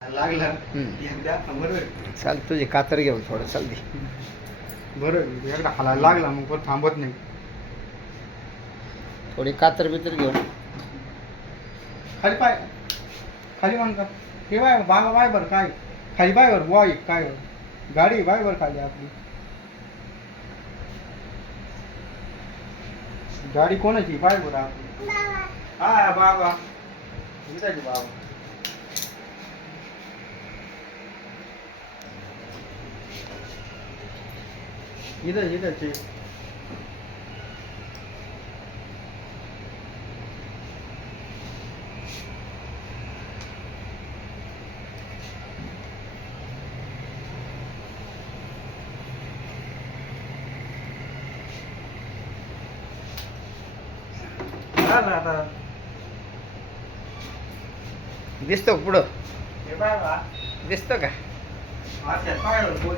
लागला हम्म. एकदा बरोबर चाल तुझी कातर घेऊन थोडं चाल दे. बरोबर एकदा हालायला लागला मग परत थांबत नाही. थोडी कातर बितर घेऊन खाली पाय खाली म्हणता हे बाय बाबा बाय बरं काय खाली बाय बरं बॉय काय गाडी बाय बरं खाली आपली गाडी कोणाची बाय बरं आपली हा बाबा इथं बाबा इथं ते आता दिसतो का पुढं हे बाय बा दिसतं का अच्छा काय बोल